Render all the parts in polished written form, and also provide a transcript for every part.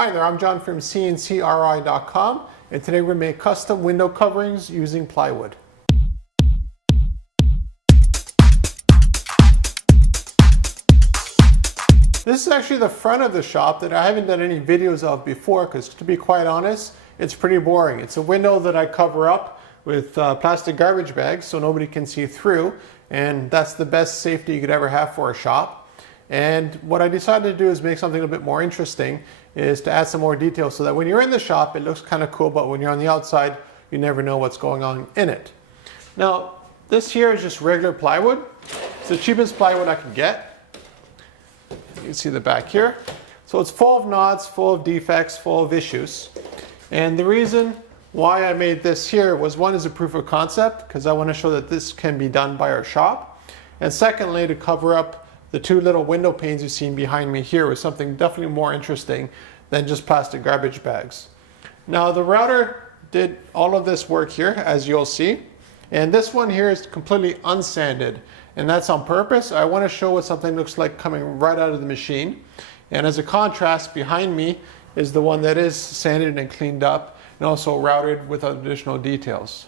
Hi there, I'm John from CNCKing.com, and today we make custom window coverings using plywood. This is actually the front of the shop that I haven't done any videos of before because, to be quite honest, it's pretty boring. It's a window that I cover up with plastic garbage bags so nobody can see through, and that's the best safety you could ever have for a shop. And what I decided to do is make something a bit more interesting, is to add some more details so that when you're in the shop it looks kind of cool, but when you're on the outside you never know what's going on in it. Now this here is just regular plywood. It's the cheapest plywood I can get. You can see the back here. So it's full of knots, full of defects, full of issues. And the reason why I made this here was, one, is a proof of concept, because I want to show that this can be done by our shop. And secondly, to cover up the two little window panes you've seen behind me here with something definitely more interesting than just plastic garbage bags. Now the router did all of this work here, as you'll see. And this one here is completely unsanded. And that's on purpose. I want to show what something looks like coming right out of the machine. And as a contrast, behind me is the one that is sanded and cleaned up and also routed with additional details.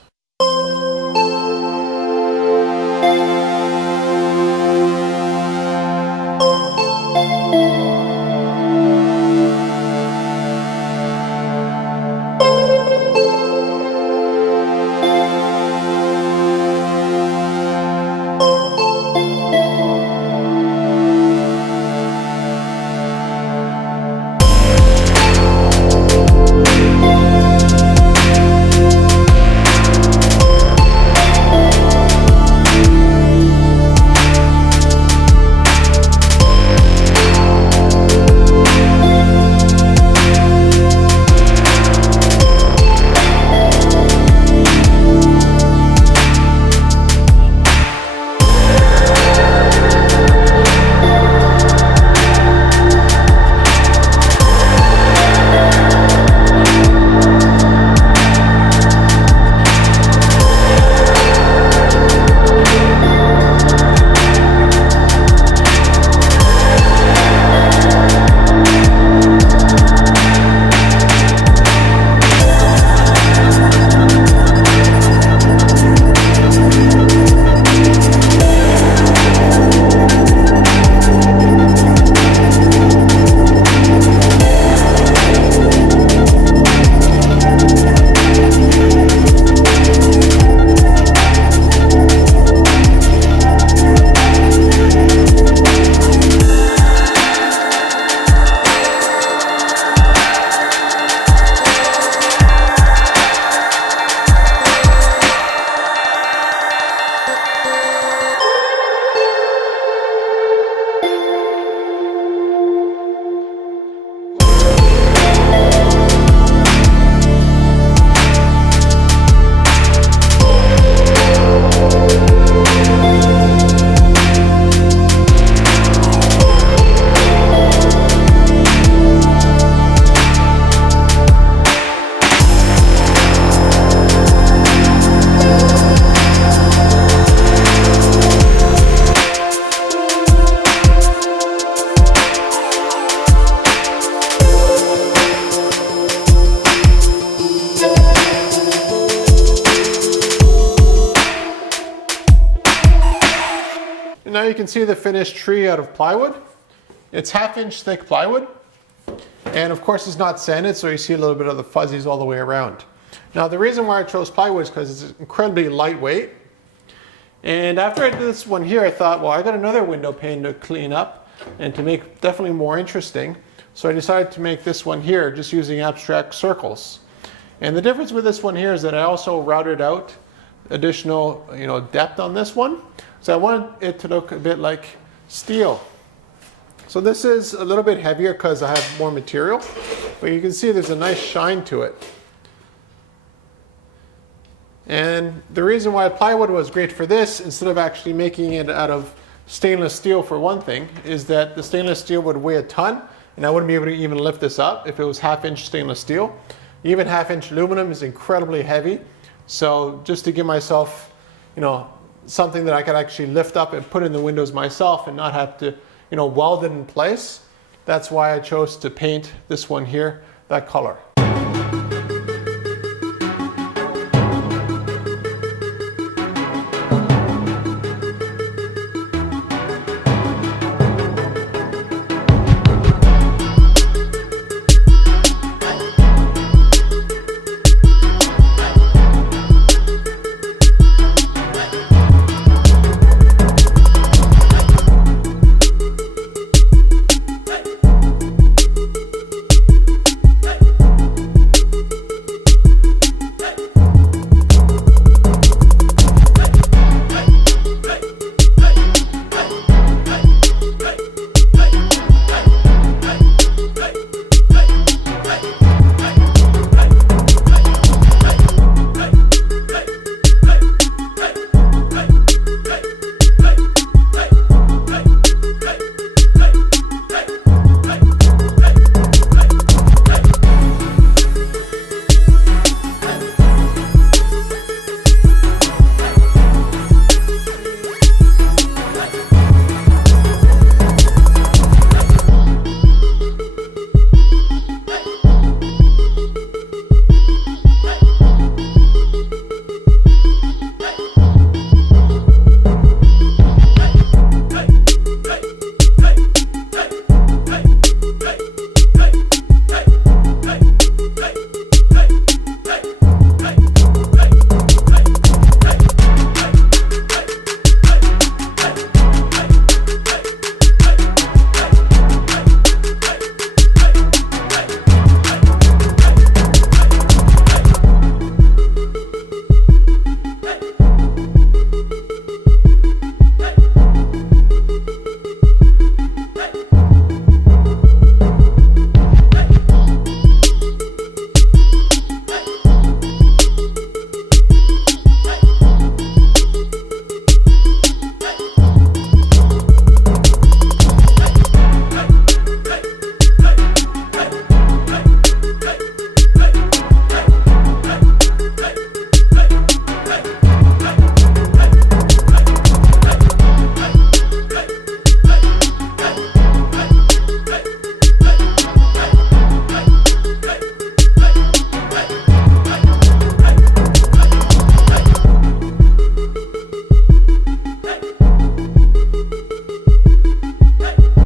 Now you can see the finished tree out of plywood. It's 1/2 inch thick plywood. And of course it's not sanded, so you see a little bit of the fuzzies all the way around. Now the reason why I chose plywood is because it's incredibly lightweight. And after I did this one here, I thought, well, I got another window pane to clean up and to make definitely more interesting. So I decided to make this one here just using abstract circles. And the difference with this one here is that I also routed out additional, depth on this one. So I wanted it to look a bit like steel. So this is a little bit heavier because I have more material, but you can see there's a nice shine to it. And the reason why plywood was great for this, instead of actually making it out of stainless steel for one thing, is that the stainless steel would weigh a ton, and I wouldn't be able to even lift this up if it was 1/2 inch stainless steel. Even 1/2 inch aluminum is incredibly heavy. So just to give myself, something that I could actually lift up and put in the windows myself and not have to, weld it in place, That's why I chose to paint this one here that color.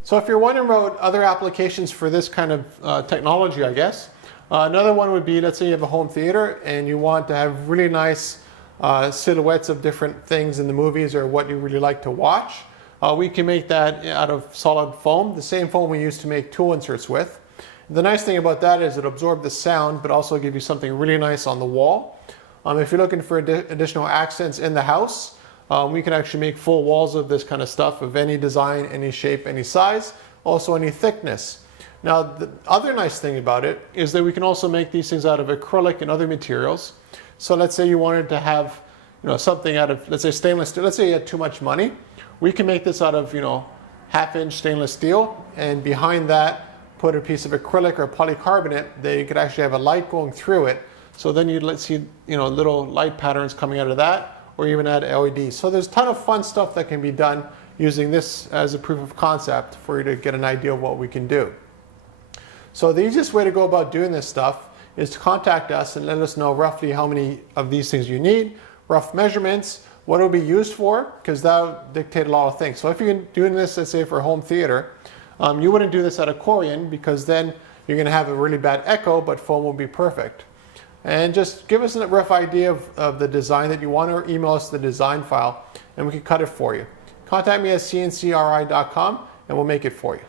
So if you're wondering about other applications for this kind of technology, I guess, another one would be, let's say you have a home theater and you want to have really nice silhouettes of different things in the movies or what you really like to watch. We can make that out of solid foam, the same foam we used to make tool inserts with. The nice thing about that is it absorbs the sound, but also give you something really nice on the wall. If you're looking for additional accents in the house, we can actually make full walls of this kind of stuff of any design, any shape, any size, also any thickness. Now, the other nice thing about it is that we can also make these things out of acrylic and other materials. So let's say you wanted to have, something out of, let's say stainless steel. Let's say you had too much money. We can make this out of, 1/2-inch stainless steel, and behind that, put a piece of acrylic or polycarbonate that you could actually have a light going through it. So then you'd see, little light patterns coming out of that, or even add LEDs. So there's a ton of fun stuff that can be done using this as a proof of concept for you to get an idea of what we can do. So the easiest way to go about doing this stuff is to contact us and let us know roughly how many of these things you need, rough measurements, what it'll be used for, because that will dictate a lot of things. So if you're doing this, let's say for home theater, you wouldn't do this at a Corian because then you're going to have a really bad echo, but foam will be perfect. And just give us a rough idea of the design that you want, or email us the design file and we can cut it for you. Contact me at CNCKing.com and we'll make it for you.